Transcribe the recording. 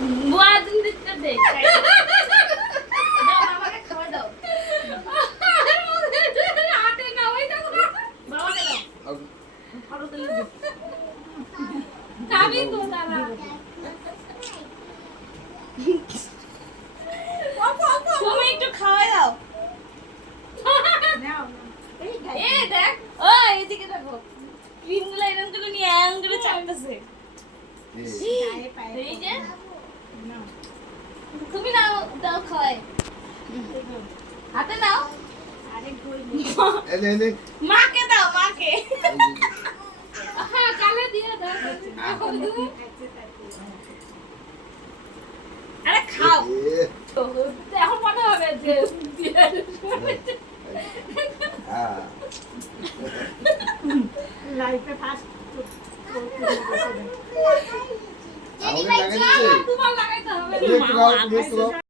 বুয়া তুমি দিতে দে দাও আমাকে খাওয়া দাও হাতে না ওই দাও বাবাকে দাও ফটো তুলে দাও খাবি তো দাদা তুমি একটু খাওয়া দাও নাও এই দেখ ও এদিকে দেখো ক্রিমগুলো এরকম করে নিয়ে এরকম করে চাপতেছে এই যে তুমি নাও দাও খাওয়াই হাতে নাও মাকে দাও মাকে হ্যাঁ কালে দিয়ে দাও আরে খাও এখন মনে হবে যে লাইফে ফার্স্ট তোমার লাগাইতে হবে